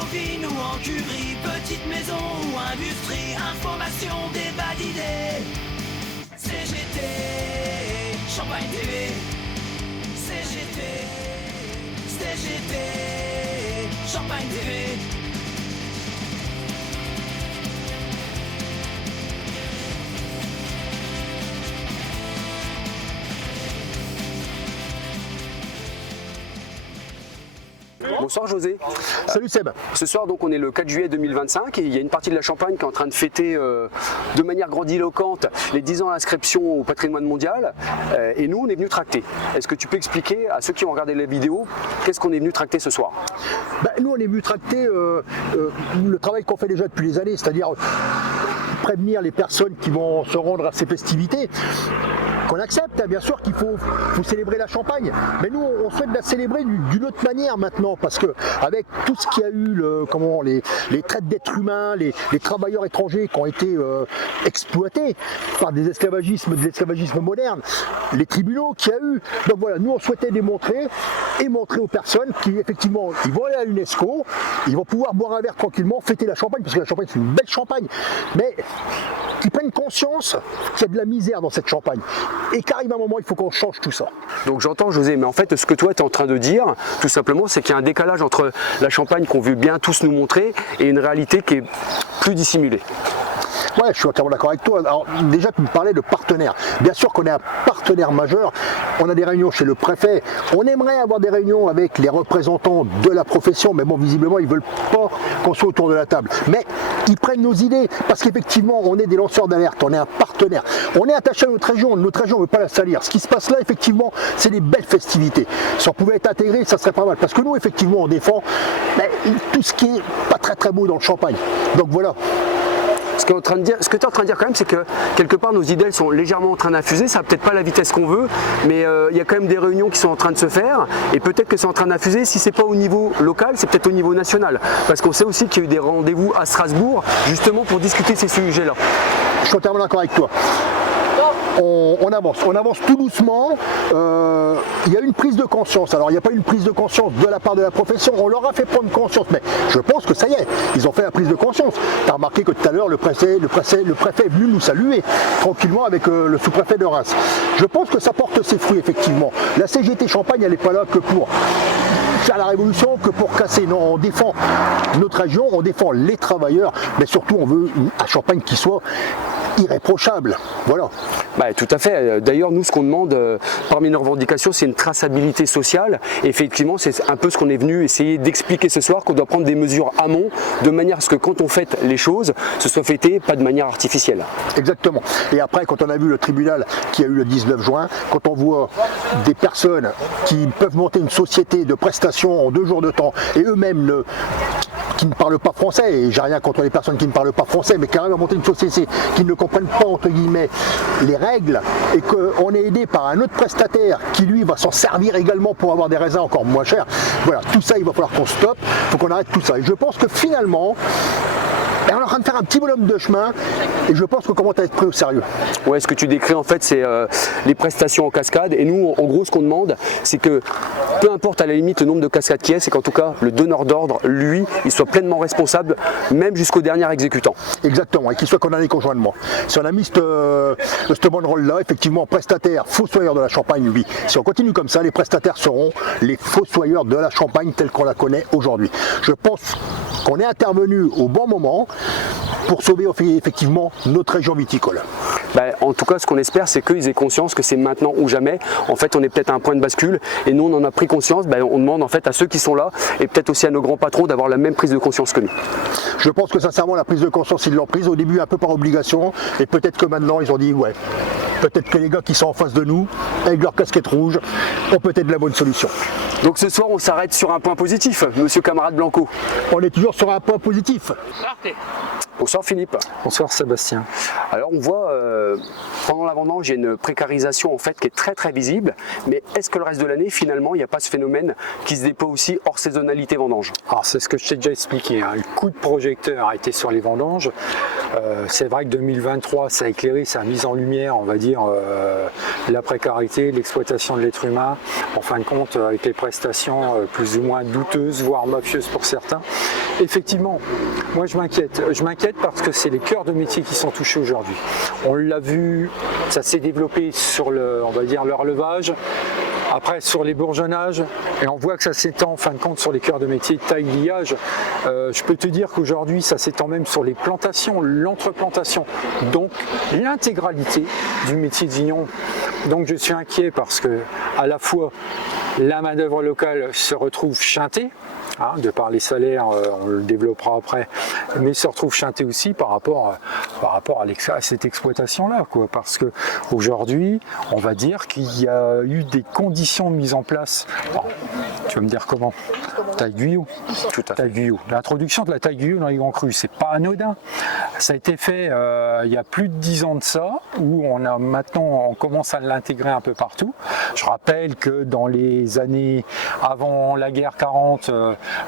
bovine ou en cuverie, petite maison ou industrie, information, débat d'idées. CGT, Champagne TV. CGT, Champagne TV. Bonsoir José. Salut Seb. Ce soir donc on est le 4 juillet 2025 et il y a une partie de la Champagne qui est en train de fêter de manière grandiloquente les 10 ans d'inscription au patrimoine mondial et nous on est venu tracter. Est-ce que tu peux expliquer à ceux qui ont regardé la vidéo qu'est-ce qu'on est venu tracter ce soir? Nous on est venu tracter le travail qu'on fait déjà depuis des années, c'est-à-dire prévenir les personnes qui vont se rendre à ces festivités. Qu'on accepte, bien sûr qu'il faut célébrer la Champagne, mais nous on souhaite la célébrer d'une autre manière maintenant, parce que avec tout ce qu'il y a eu, les traites d'êtres humains, les travailleurs étrangers qui ont été exploités par de l'esclavagisme moderne, les tribunaux qu'il y a eu, donc voilà, nous on souhaitait démontrer et montrer aux personnes qui effectivement ils vont aller à l'UNESCO, ils vont pouvoir boire un verre tranquillement, fêter la Champagne, parce que la Champagne c'est une belle Champagne, mais qu'ils prennent conscience qu'il y a de la misère dans cette Champagne. Et qu'arrive un moment, il faut qu'on change tout ça. Donc j'entends José, mais en fait ce que toi tu es en train de dire, tout simplement, c'est qu'il y a un décalage entre la Champagne qu'on veut bien tous nous montrer et une réalité qui est plus dissimulée. Ouais, je suis entièrement d'accord avec toi. Alors déjà, tu me parlais de partenaires. Bien sûr qu'on est un partenaire majeur. On a des réunions chez le préfet. On aimerait avoir des réunions avec les représentants de la profession, mais bon, visiblement, ils ne veulent pas qu'on soit autour de la table. Mais ils prennent nos idées, parce qu'effectivement, on est des lanceurs d'alerte, on est un partenaire. On est attaché à notre région ne veut pas la salir. Ce qui se passe là, effectivement, c'est des belles festivités. Si on pouvait être intégré, ça serait pas mal. Parce que nous, effectivement, on défend tout ce qui est pas très très beau dans le Champagne. Donc voilà. Ce que tu es en train de dire quand même, c'est que quelque part nos idées sont légèrement en train d'infuser, ça n'a peut-être pas la vitesse qu'on veut, mais il y a quand même des réunions qui sont en train de se faire, et peut-être que c'est en train d'infuser, si c'est pas au niveau local, c'est peut-être au niveau national. Parce qu'on sait aussi qu'il y a eu des rendez-vous à Strasbourg, justement pour discuter ces sujets-là. Je suis entièrement d'accord avec toi. On avance tout doucement. Il y a une prise de conscience. Alors il n'y a pas une prise de conscience de la part de la profession, on leur a fait prendre conscience, mais je pense que ça y est, ils ont fait la prise de conscience. Tu as remarqué que tout à l'heure le préfet est venu nous saluer tranquillement avec le sous-préfet de Reims. Je pense que ça porte ses fruits effectivement. La CGT Champagne, elle n'est pas là que pour faire la révolution, que pour casser. Non, on défend notre région, on défend les travailleurs, mais surtout on veut un Champagne qui soit irréprochable. Voilà. Tout à fait. D'ailleurs, nous, ce qu'on demande parmi nos revendications, c'est une traçabilité sociale. Et effectivement, c'est un peu ce qu'on est venu essayer d'expliquer ce soir, qu'on doit prendre des mesures amont, de manière à ce que quand on fête les choses, ce soit fêté pas de manière artificielle. Exactement. Et après, quand on a vu le tribunal qui a eu le 19 juin, quand on voit des personnes qui peuvent monter une société de prestations en 2 jours de temps, et eux-mêmes qui ne parlent pas français, et j'ai rien contre les personnes qui ne parlent pas français, mais carrément monter une société qui ne comprennent pas, entre guillemets, les règles, et qu'on est aidé par un autre prestataire qui lui va s'en servir également pour avoir des raisins encore moins chers. Voilà, tout ça il va falloir qu'on stoppe, il faut qu'on arrête tout ça. Et je pense que finalement, on est en train de faire un petit bonhomme de chemin et je pense qu'on commence à être pris au sérieux. Ouais, ce que tu décris en fait, c'est les prestations en cascade. Et nous, en gros, ce qu'on demande, c'est que peu importe à la limite le nombre de cascades qu'il y ait, c'est qu'en tout cas, le donneur d'ordre, lui, il soit pleinement responsable, même jusqu'au dernier exécutant. Exactement, et qu'il soit condamné conjointement. Si on a mis ce banderole-là, effectivement, prestataire, fossoyeur de la Champagne, oui. Si on continue comme ça, les prestataires seront les fossoyeurs de la Champagne telle qu'on la connaît aujourd'hui. Je pense qu'on est intervenu au bon moment pour sauver effectivement notre région viticole. En tout cas, ce qu'on espère, c'est qu'ils aient conscience que c'est maintenant ou jamais. En fait, on est peut-être à un point de bascule et nous, on en a pris conscience. On demande en fait à ceux qui sont là et peut-être aussi à nos grands patrons d'avoir la même prise de conscience que nous. Je pense que sincèrement, la prise de conscience, ils l'ont prise au début un peu par obligation et peut-être que maintenant, ils ont dit ouais. Peut-être que les gars qui sont en face de nous, avec leur casquette rouge, ont peut-être la bonne solution. Donc ce soir, on s'arrête sur un point positif, monsieur camarade Blanco. On est toujours sur un point positif. Partez. Bonsoir Philippe. Bonsoir Sébastien. Alors on voit pendant la vendange, il y a une précarisation en fait qui est très très visible, mais est-ce que le reste de l'année finalement il n'y a pas ce phénomène qui se déploie aussi hors saisonnalité vendange? Alors c'est ce que je t'ai déjà expliqué, hein. Le coup de projecteur a été sur les vendanges. C'est vrai que 2023 ça a éclairé, ça a mis en lumière, on va dire, la précarité, l'exploitation de l'être humain, en fin de compte avec les prestations plus ou moins douteuses, voire mafieuses pour certains. Effectivement, moi je m'inquiète. Je m'inquiète parce que c'est les cœurs de métier qui sont touchés aujourd'hui. On l'a vu, ça s'est développé sur on va dire, le relevage, après sur les bourgeonnages, et on voit que ça s'étend en fin de compte sur les cœurs de métier, taille, liage. Je peux te dire qu'aujourd'hui, ça s'étend même sur les plantations, l'entreplantation, donc l'intégralité du métier de vigneron. Donc je suis inquiet parce que à la fois la main-d'œuvre locale se retrouve chintée, de par les salaires, on le développera après, mais se retrouve chanté aussi par rapport à cette exploitation-là, quoi. Parce qu'aujourd'hui, on va dire qu'il y a eu des conditions mises en place. Alors, tu vas me dire comment? Taille guyot. Tout à fait. Taille guyot. L'introduction de la taille guyot dans les grands crus, c'est pas anodin. Ça a été fait il y a plus de 10 ans de ça, où on commence à l'intégrer un peu partout. Je rappelle que dans les années avant la guerre 40,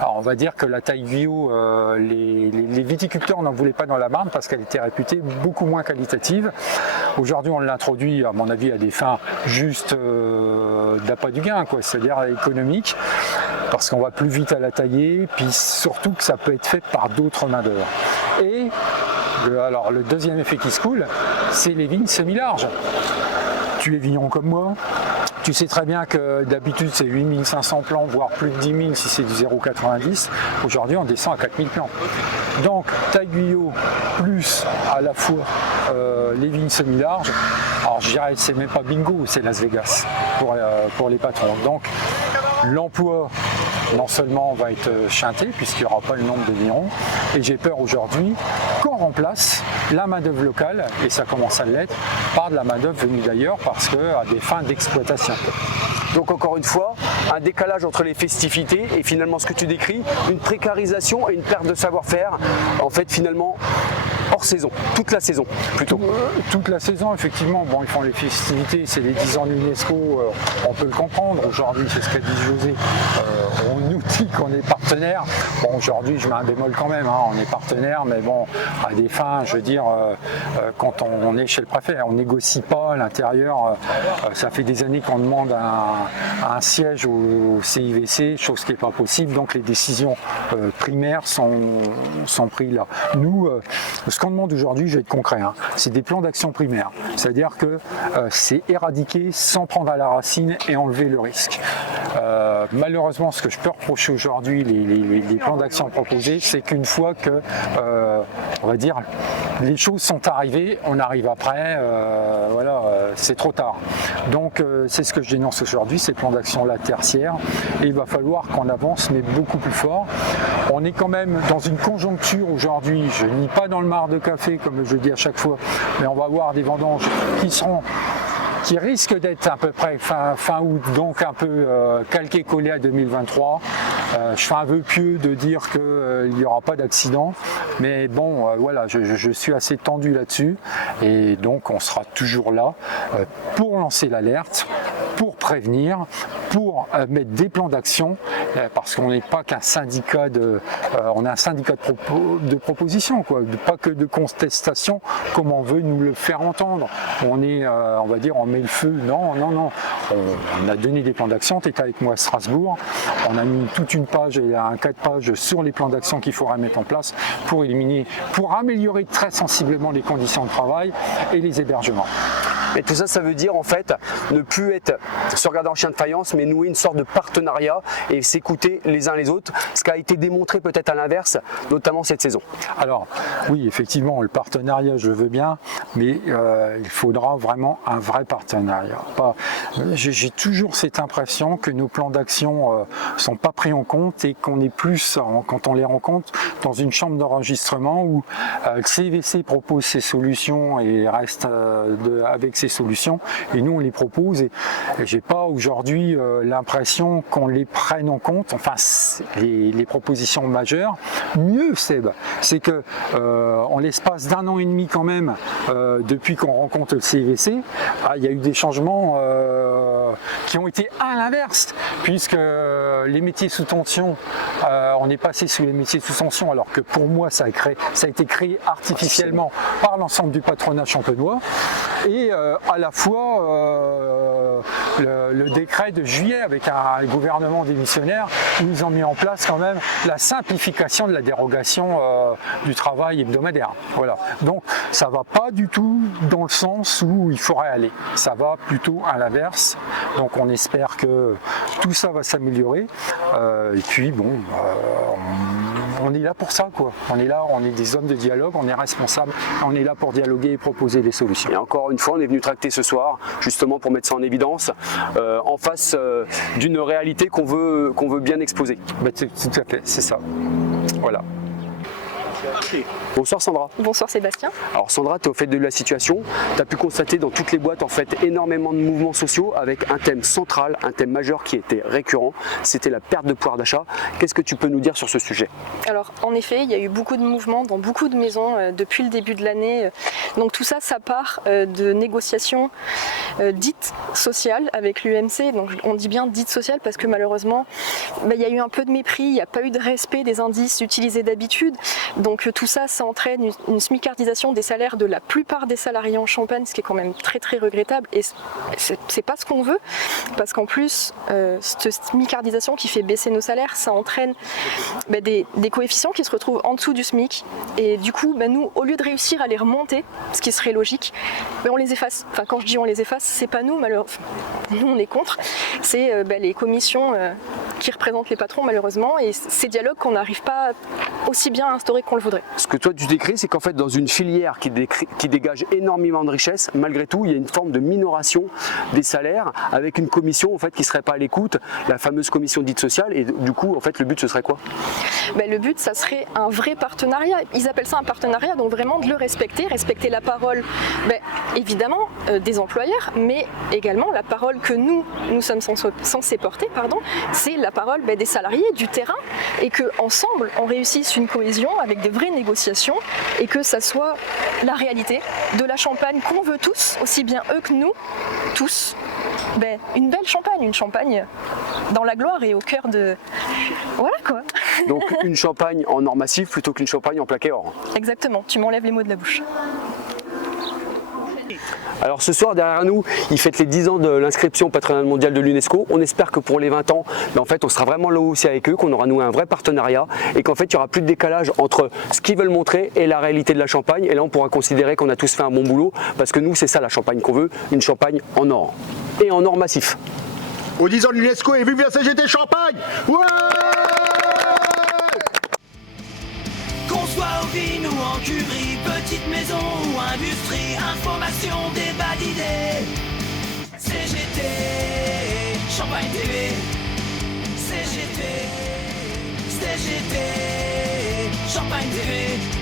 alors on va dire que la taille guyot, les viticulteurs n'en voulaient pas dans la Marne parce qu'elle était réputée beaucoup moins qualitative. Aujourd'hui, on l'introduit, à mon avis, à des fins juste d'appât du gain, quoi, c'est-à-dire économique, parce qu'on va plus vite à la tailler, puis surtout que ça peut être fait par d'autres main-d'œuvre. Et alors le deuxième effet qui se coule, c'est les vignes semi-larges. Tu es vigneron comme moi. Tu sais très bien que d'habitude c'est 8500 plants, voire plus de 10 000 si c'est du 0,90. Aujourd'hui on descend à 4000 plants. Donc taille guyot plus à la fois les vignes semi-larges. Alors je dirais c'est même pas bingo, c'est Las Vegas pour les patrons. Donc l'emploi non seulement va être chanté puisqu'il n'y aura pas le nombre de vignerons, et j'ai peur aujourd'hui qu'on remplace la main-d'œuvre locale, et ça commence à l'être, par de la main-d'œuvre venue d'ailleurs parce qu'à des fins d'exploitation. Donc encore une fois, un décalage entre les festivités et finalement ce que tu décris, une précarisation et une perte de savoir-faire, en fait finalement hors saison, toute la saison plutôt. Toute la saison, effectivement. Bon, ils font les festivités, c'est les 10 ans de l'UNESCO, on peut le comprendre. Aujourd'hui, c'est ce qu'a dit José, on nous dit qu'on est partenaire. Bon, aujourd'hui, je mets un bémol quand même, on est partenaire, mais bon, à des fins, je veux dire, quand on est chez le préfet, on négocie pas à l'intérieur. Ça fait des années qu'on demande un siège au CIVC, chose qui n'est pas possible, donc les décisions primaires sont prises là. Nous, ce qu'on demande aujourd'hui, je vais être concret, c'est des plans d'action primaires. C'est-à-dire que c'est éradiquer sans prendre à la racine et enlever le risque. Malheureusement, ce que je peux reprocher aujourd'hui, les plans d'action proposés, c'est qu'une fois que, on va dire, les choses sont arrivées, on arrive après, c'est trop tard. Donc c'est ce que je dénonce aujourd'hui, ces plans d'action-là tertiaires, et il va falloir qu'on avance, mais beaucoup plus fort. On est quand même dans une conjoncture aujourd'hui, je nie pas dans le mar de café, comme je le dis à chaque fois, mais on va avoir des vendanges qui risquent d'être à peu près fin août, donc un peu calqué-collé à 2023. Je fais un vœu pieux de dire qu'il n'y aura pas d'accident, mais bon, voilà, je suis assez tendu là-dessus, et donc on sera toujours là pour lancer l'alerte, pour prévenir, pour mettre des plans d'action, parce qu'on n'est pas qu'un syndicat on est un syndicat de proposition, quoi, pas que de contestation, comme on veut nous le faire entendre. On est, on va dire, on met le feu. Non. On a donné des plans d'action. Tu étais avec moi à Strasbourg. On a mis toute une page et un 4 pages sur les plans d'action qu'il faudra mettre en place pour améliorer très sensiblement les conditions de travail et les hébergements. Et tout ça, ça veut dire en fait ne plus être se regarder en chien de faïence, mais nouer une sorte de partenariat et s'écouter les uns les autres, ce qui a été démontré peut-être à l'inverse, notamment cette saison. Alors oui, effectivement, le partenariat, je le veux bien, mais il faudra vraiment un vrai partenariat. J'ai toujours cette impression que nos plans d'action sont pas pris en compte et qu'on est plus, quand on les rencontre, dans une chambre d'enregistrement où le CIVC propose ses solutions et reste avec ses solutions, et nous on les propose, et j'ai pas aujourd'hui l'impression qu'on les prenne en compte, enfin les propositions majeures. Mieux, Seb, c'est que en l'espace d'un an et demi quand même, depuis qu'on rencontre le CIVC, il y a eu des changements qui ont été à l'inverse, puisque les métiers sous tension, on est passé sous les métiers sous tension, alors que pour moi ça a été créé artificiellement par l'ensemble du patronat champenois, et à la fois le décret de juillet avec un gouvernement démissionnaire où ils ont mis en place quand même la simplification de la dérogation du travail hebdomadaire. Voilà. Donc ça va pas du tout dans le sens où il faudrait aller. Ça va plutôt à l'inverse. Donc on espère que tout ça va s'améliorer. Et puis bon, on est là pour ça, quoi. On est là, on est des hommes de dialogue, on est responsables, on est là pour dialoguer et proposer des solutions. Et encore une fois, on est venu tracter ce soir, justement pour mettre ça en évidence, en face d'une réalité qu'on veut bien exposer. Bah, tout à fait, c'est ça. Voilà. Bonsoir Sandra. Bonsoir Sébastien. Alors Sandra, tu es au fait de la situation, tu as pu constater dans toutes les boîtes en fait énormément de mouvements sociaux avec un thème central, un thème majeur qui était récurrent, c'était la perte de pouvoir d'achat. Qu'est-ce que tu peux nous dire sur ce sujet? Alors en effet, il y a eu beaucoup de mouvements dans beaucoup de maisons depuis le début de l'année. Donc tout ça, ça part de négociations dites sociales avec l'UMC. Donc on dit bien dites sociales parce que malheureusement, il y a eu un peu de mépris, il n'y a pas eu de respect des indices utilisés d'habitude. Donc tout ça, ça entraîne une smicardisation des salaires de la plupart des salariés en Champagne, ce qui est quand même très très regrettable, et c'est pas ce qu'on veut, parce qu'en plus cette smicardisation qui fait baisser nos salaires, ça entraîne des coefficients qui se retrouvent en dessous du SMIC, et du coup nous, au lieu de réussir à les remonter, ce qui serait logique, on les efface. Enfin quand je dis on les efface, c'est pas nous, malheureusement, nous on est contre, c'est les commissions qui représentent les patrons malheureusement, et ces dialogues qu'on n'arrive pas aussi bien à instaurer qu'on le voudrait. Ce que toi tu décris, c'est qu'en fait dans une filière qui dégage énormément de richesses, malgré tout il y a une forme de minoration des salaires avec une commission en fait qui serait pas à l'écoute, la fameuse commission dite sociale, et du coup en fait le but ce serait quoi? Le but ça serait un vrai partenariat, ils appellent ça un partenariat, donc vraiment de le respecter la parole évidemment des employeurs, mais également la parole que nous sommes censés porter, c'est la parole des salariés, du terrain, et qu'ensemble on réussisse une cohésion avec des vraies négociations et que ça soit la réalité de la Champagne qu'on veut tous, aussi bien eux que nous, tous. Une belle Champagne, une Champagne dans la gloire et au cœur de... Voilà quoi. Donc une Champagne en or massif plutôt qu'une Champagne en plaqué or. Exactement, tu m'enlèves les mots de la bouche. Alors ce soir derrière nous, il fête les 10 ans de l'inscription au patrimoine mondial de l'UNESCO. On espère que pour les 20 ans, en fait on sera vraiment là aussi avec eux, qu'on aura noué un vrai partenariat et qu'en fait il n'y aura plus de décalage entre ce qu'ils veulent montrer et la réalité de la Champagne. Et là on pourra considérer qu'on a tous fait un bon boulot, parce que nous c'est ça la Champagne qu'on veut, une Champagne en or et en or massif. Aux 10 ans de l'UNESCO et vive la CGT Champagne. Ouais! Qu'on soit au vin ou en cuverie, petite maison ou industrie, information, débat d'idées. CGT, Champagne TV. CGT, Champagne TV.